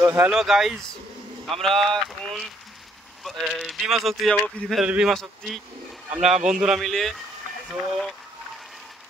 তো hello guys, আমরা এখন বিমা শক্তি যাবো, ফ্রি ফায়ারের বিমা শক্তি আমরা বন্ধুরা মিলে। তো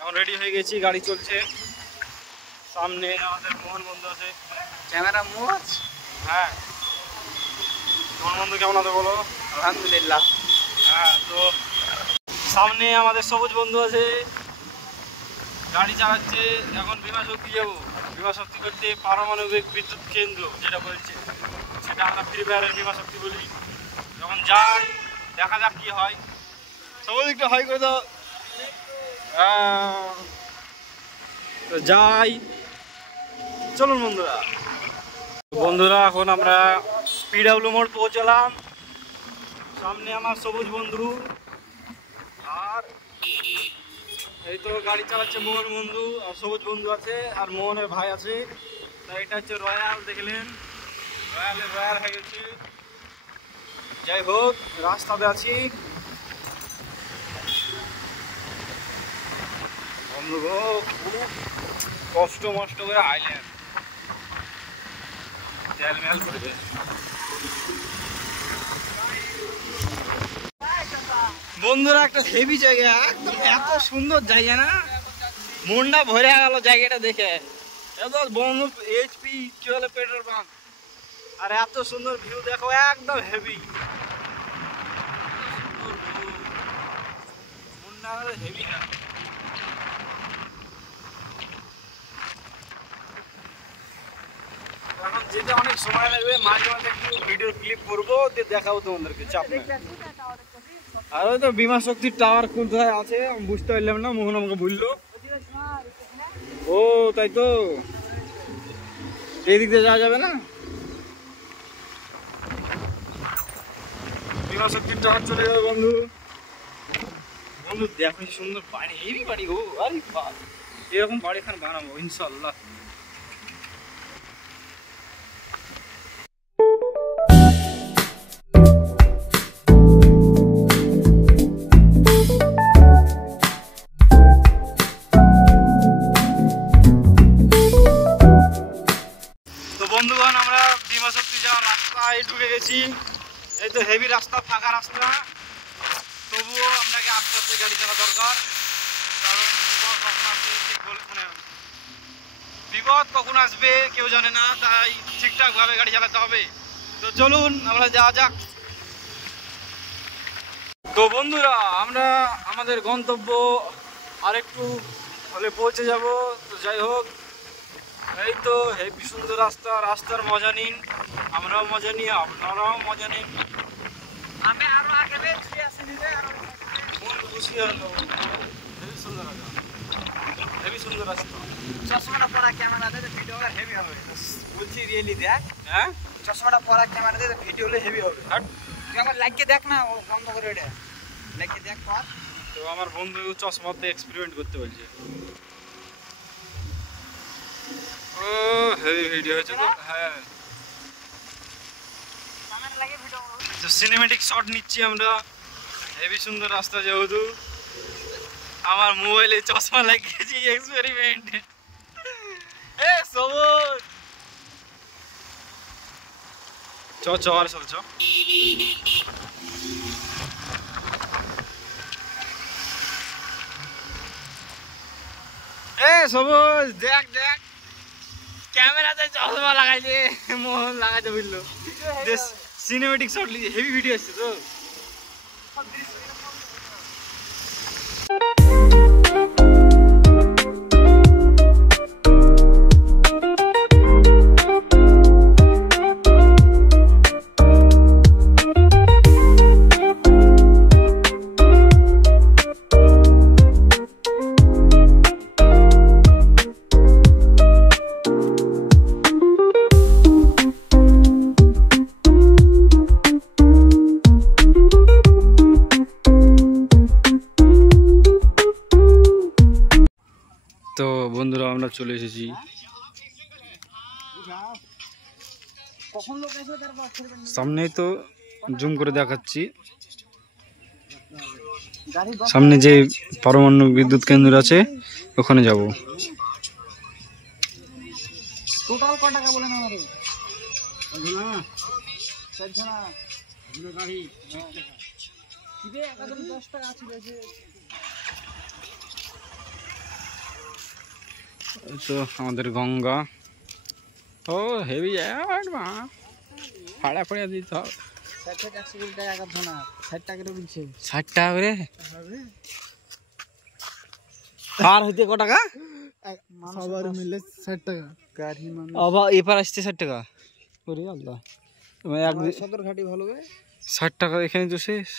এখন রেডি হয়ে গেছি, গাড়ি চলছে। সামনে আমাদের মোহন বন্ধু আছে, ক্যামেরা মোচ। হ্যাঁ মোহন বন্ধু কেমন আছে বলো? আলহামদুলিল্লাহ। হ্যাঁ, তো সামনে আমাদের সবুজ বন্ধু আছে, গাড়ি চালাচ্ছে। এখন বিমা শক্তি যাবো, বিমা শক্তি করতে পারমাণবিক বিদ্যুৎ কেন্দ্র যেটা বলছে, সেটা আমরা ফ্রি ফায়ারের বিমা শক্তি বলি। যখন যাই দেখা যাক কি হয়। সবুজ একটু হাই করে দাও। তো যাই, চলুন বন্ধুরা। বন্ধুরা এখন আমরা পিডাব্লিউ মোড় পৌঁছলাম। সামনে আমার সবুজ বন্ধু, আর এই তো গাড়ি চালাচ্ছে মোহন বন্ধু, আর সবুজ বন্ধু আছে, আর মোহনের ভাই আছে। তাই এটা হচ্ছে রয়্যাল, দেখলেন রয়্যাল হয়ে গেছে। যাই হোক, রাস্তাতে আছি বন্ধু গো, খুব কষ্ট মষ্ট করে আইলেন, তেল মেল করে। বন্ধুরা একটা হেভি জায়গা, একদম এত সুন্দর জায়গা না, মনটা ভরে গেল জায়গাটা দেখে। এত বন্ধু এইচপি কি বলে পেট্রোল পাম্প, আর এত সুন্দর ভিউ দেখো, একদম হেভি। মনটা হেভি না। এখন যেতে অনেক সময় লাগবে, মাঝে মাঝে একটু ভিডিও ক্লিপ করবো, দিয়ে দেখাবো তোমাদেরকে, চাপ নেই। আর ওই তো বিমা শক্তির টাওয়ার কোথায় আছে আমি বুঝতে পারলাম না, মোহন আমাকে বললো। ও তাই তো, এই দিক দিয়ে যাওয়া যাবে না? বিমা শক্তির টাওয়ার চলে যাবে বন্ধু। বন্ধু দেখো সুন্দর বাড়ি, হেভি বাড়ি গো। আরে বাহ, এরকম বাড়ি এখানে বানাবো ইনশাল্লাহ। বন্ধুগণ, আমরা বিমা শক্তি যাওয়ার রাস্তায় ঢুকে গেছি। এই তো হেভি রাস্তা, ফাঁকা রাস্তা, তবুও আপনাকে আস্তে আস্তে গাড়ি চালা দরকার, কারণ বিপদ কখন আসবে কেউ জানে না, তাই ঠিকঠাক ভাবে গাড়ি চালাতে হবে। তো চলুন আমরা যাওয়া যাক। তো বন্ধুরা, আমরা আমাদের গন্তব্য আরেকটু হলে পৌঁছে যাব। তো যাই হোক, এই তো হেভি সুন্দর রাস্তা, রাস্তার মজা নিন, আমরাও মজা নিই, আপনারাও মজা নিন। আমি আরো আগে খুশি হলো, হেভি সুন্দর রাস্তা, হেভি সুন্দর রাস্তা। চশমাটা পরা ক্যামেরা দিয়ে ভিডিও হলে হেভি হবে, বলছি রিয়েলি দেখ। হ্যাঁ, চশমাটা পরা ক্যামেরা দিয়ে ভিডিও হলে হেভি হবে। তুই আমার লাগিয়ে দেখ না, ও বন্ধ করে ওটা লাগিয়ে দেখ পর। তো আমার বন্ধু চশমাতে এক্সপেরিমেন্ট করতে বলছে। ও হেভি ভিডিও হয়েছে তো। হ্যাঁ, ক্যামেরা লাগিয়ে ভিডিও তো সিনেমেটিক শট নিচ্ছি আমরা। হেভি সুন্দর রাস্তা, যেহেতু আমার মোবাইলে চশমা লাগিয়েছি, এক্সপেরিমেন্ট। এ সবুজ চ চ আর সব চ। এ সবুজ দেখ দেখ, ক্যামেরাতে চশমা লাগাইছে, মোহন লাগাইছে বুঝলো। সিনেমেটিক শট লিখে হেভি ভিডিও আসছে তো। তো বন্ধুরা, আমরা চলে এসেছি। সামনেই তো জুম করে দেখাচ্ছি, সামনে যে পরমাণু বিদ্যুৎ কেন্দ্র আছে ওখানে যাব। টোটাল কত টাকা বলেন আমারে? তো আমাদের গঙ্গা ও হেভি মা ভাড়া করে দিতে হবে 60 টাকা করে আর হইতে ক টাকা সবার মিলে 60 টাকা গাড়ি মানুষ আবার এপার আসছে 60 টাকা ওরে আল্লাহ সদর ঘাটি ভালো বে 60 টাকা এখানে তো শেষ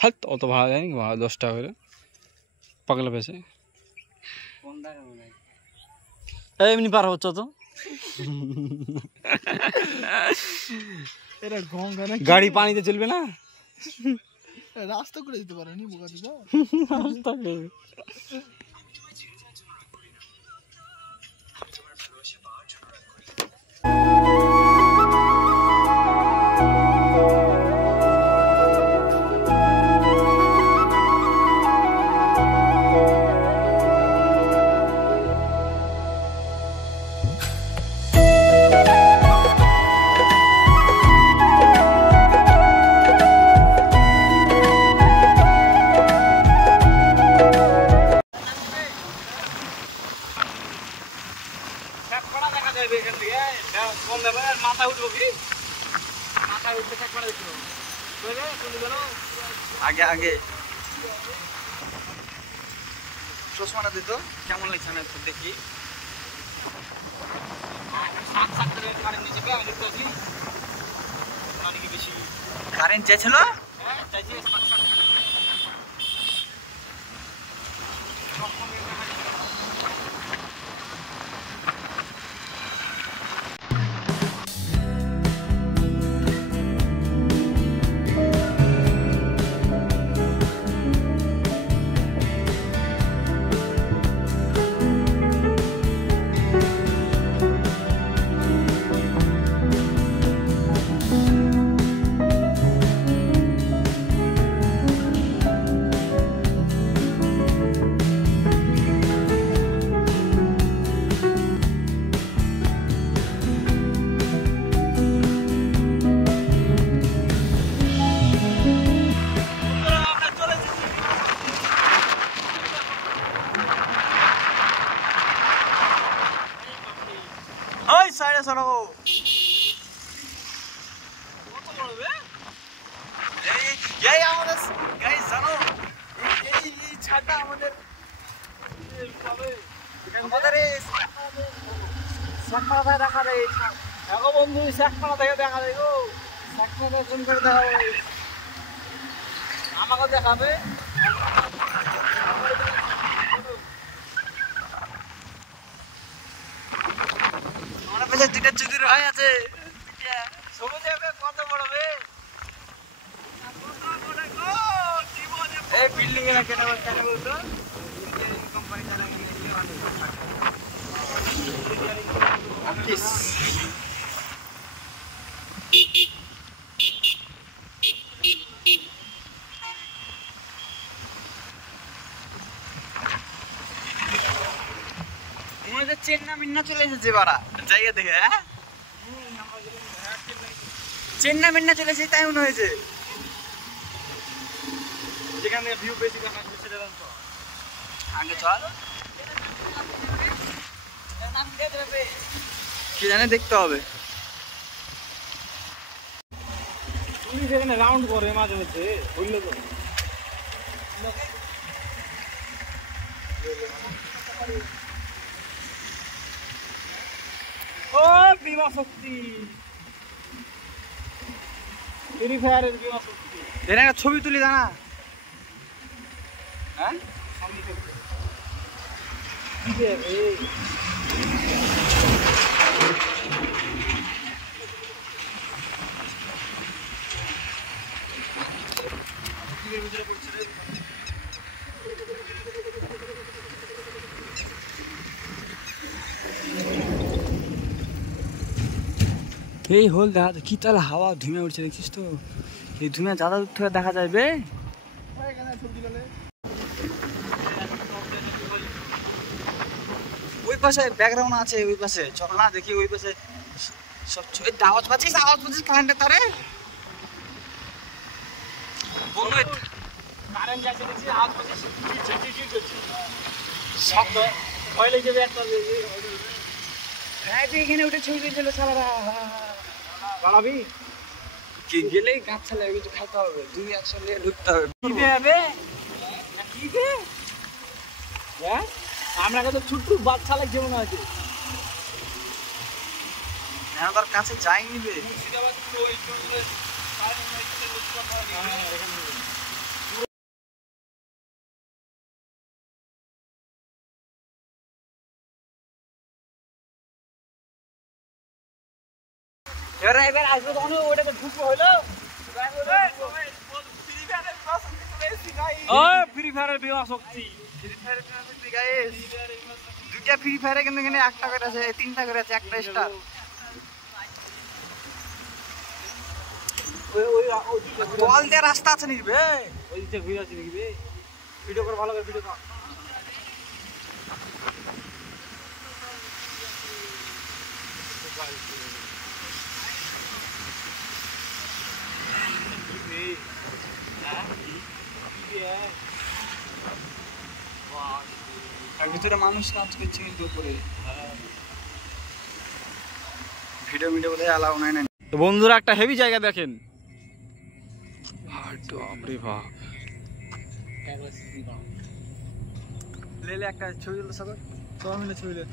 হাত অত ভাড়া যায়নি 10 টাকা করে পাগলা পেছে এমনি পার হচ্ছে তো এরা গঙ্গা না গাড়ি পানিতে চলবে না রাস্তা করে দিতে পারেনি বোকা দিদা রাস্তা করে মাথা উঠবো কি মাথা উঠতে আগে আগে চশমাটা দিত কেমন লাগছে না একটু দেখি কারেন্ট চেয়েছিল সাইডে সরো এই আমাদের গাইস জানো এই ছাড়টা আমাদের সাকমাথা দেখা দেয় এখন বন্ধু সাকমাথা থেকে দেখা দেয় গো সাকমাথা জুম করে দেখাবে আমাকে দেখাবে আমার কাছে দুইটা চুদির ভাই আছে সবুজ কত বড় বে এই বিল্ডিং এর কেন কেন বলতো ইঞ্জিনিয়ারিং কোম্পানি চালা গিয়ে অফিস মনে হচ্ছে চেন্না মিন্না চলে এসেছে বাড়া যাইয়ে দেখে হ্যাঁ চেন্না মিন্না চলে এসেছে তাই মনে হয়েছে যেখানে ভিউ বেশি দেখা যাচ্ছে সেটা তো আগে চল কি জানে দেখতে হবে তুমি যেখানে রাউন্ড করে মাঝে মধ্যে বুঝলে তো ও বিমা শক্তি ফ্রি ফায়ারের বিমা শক্তি এর একটা ছবি তুলি জানা হ্যাঁ এই হল দেখা কি তাহলে হাওয়া ধুমে উঠছে দেখছিস তো এই ধুমে যাদা দূর থেকে দেখা যাবে ওই পাশে ব্যাকগ্রাউন্ড আছে, ওই পাশে চল না দেখি ওই পাশে সব আওয়াজ পাচ্ছিস কারেন্টের তারে কারেন্ট যাচ্ছে দেখছি আওয়াজ পাচ্ছিস চিট করছে শব্দ কইলে যাবে একটা হ্যাঁ এখানে উঠে ছবি দিয়েছিল সালারা বাড়াবি কি গেলেই গাছ চালা কিছু খাইতে হবে, দুই একসঙ্গে ঢুকতে হবে। কি দেবে কি দে হ্যাঁ আমরা কত ছোট্ট বাচ্চা লাগছে মনে আছে তার কাছে যাইনি বে। এবার আসবে তখন ওটাকে ঢুকবো হলো ফ্রি ফায়ারের বিমা শক্তি দুইটা ফ্রি ফায়ারে কিন্তু এখানে একটা করে আছে, তিনটা করে আছে, একটা স্টার। তোয়াল দিয়ে রাস্তা আছে নাকি বে? ওই দিকে ঘুরে আসি নাকি বে ভিডিও কর ভালো করে ভিডিও কর তার ভিতরে মানুষ কাজ করছে কিন্তু উপরে ভিডিও বোধহয় অ্যালাউ নাই না। তো বন্ধুরা একটা হেভি জায়গা দেখেন, বাপরে বাপ লে একটা ছবি তুলো সবাই, সবাই মিলে ছবি লে।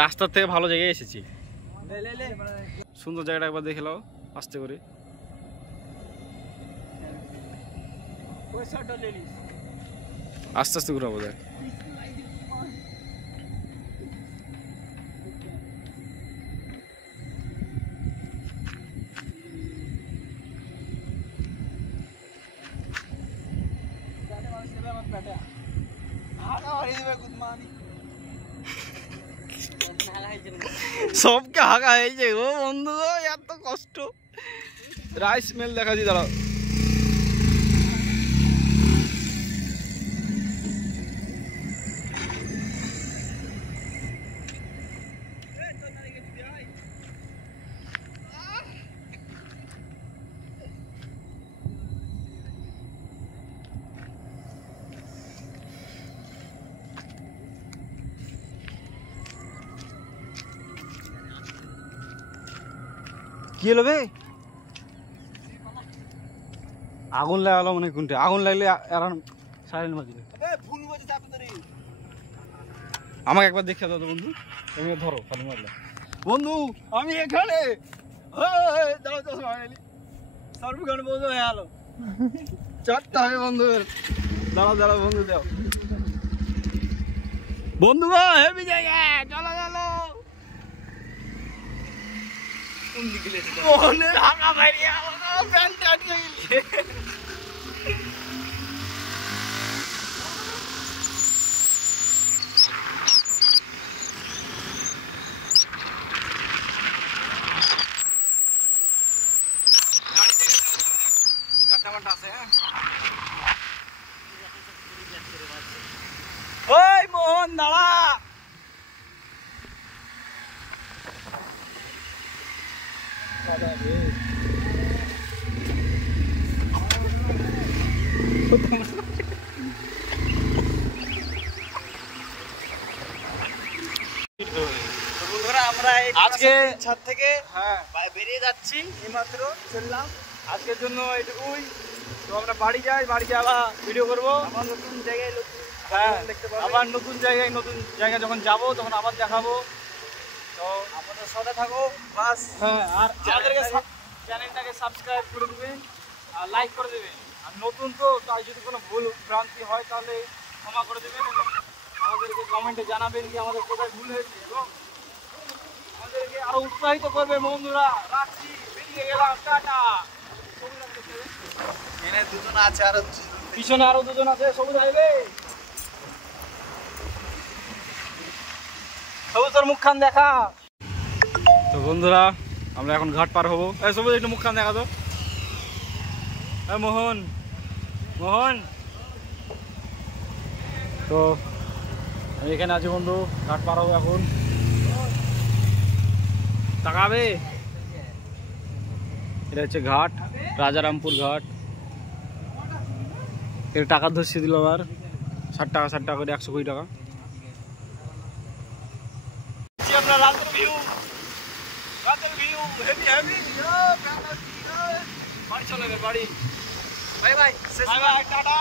রাস্তার থেকে ভালো জায়গায় এসেছি, লে সুন্দর জায়গাটা একবার দেখে নাও আস্তে করে। আস্তে আস্তে ঘুরাবো দেখ সবকে হাগা হয়েছে ও বন্ধু, এত কষ্ট। রাইস মিল দেখাচ্ছি দাঁড়াও, কি হলো বে? আগুন লাগালো মনে কোনটা, আগুন লাগলে সাইলেন্ট বাজবে। আমাকে একবার দেখে দাও তো বন্ধু, তুমি ধরো খালি মারলে। বন্ধু আমি এখানে সর্বখানে বন্ধু হয়ে গেল, চারটা হবে বন্ধু। দাঁড়াও বন্ধু দাও বন্ধু, হেভি জায়গা, চলো চলো। ওই মোহন দাঁড়া, আজকে ছাদ থেকে হ্যাঁ বেরিয়ে যাচ্ছি, এইমাত্র চললাম। আজকের জন্য এইটুকুই। তো আমরা বাড়ি যাই, বাড়ি যাওয়া ভিডিও করবো। আমার নতুন জায়গায় হ্যাঁ দেখতে পাবো, আবার নতুন জায়গায় যখন যাবো তখন আবার দেখাবো। তো আমাদের সাথে থাকো বাস। হ্যাঁ, আর আমাদেরকে চ্যানেলটাকে সাবস্ক্রাইব করে দেবেন আর লাইক করে দেবেন। আর নতুন তো তাই যদি কোনো ভুল ভ্রান্তি হয় তাহলে ক্ষমা করে দেবেন এবং আমাদেরকে কমেন্টে জানাবেন কি আমাদের কোথায় ভুল হয়েছে এবং আমাদেরকে আরো উৎসাহিত করবে। বন্ধুরা রাখছি, বেরিয়ে গেলাম, টাটা। এখানে দুজন আছে, আর পিছনে আরো দুজন আছে, সবুজ হাইবে। সবুজ তোর মুখখান দেখা। তো বন্ধুরা আমরা এখন ঘাট পার হবো। সবুজ একটু মুখখান দেখা তো। মোহন মোহন তো আমি এখানে আছি বন্ধু, ঘাট পার হবো এখন। তাকাবে, এটা হচ্ছে ঘাট, রাজারামপুর ঘাট। এর টাকা ধরছি দিল আবার 60 টাকা, 60 টাকা করে 120 টাকা। আমরা রাতের ভিউ, হেভি হেভি। বাড়ি চলে গে, বাড়ি। Bye bye, bye bye, tata.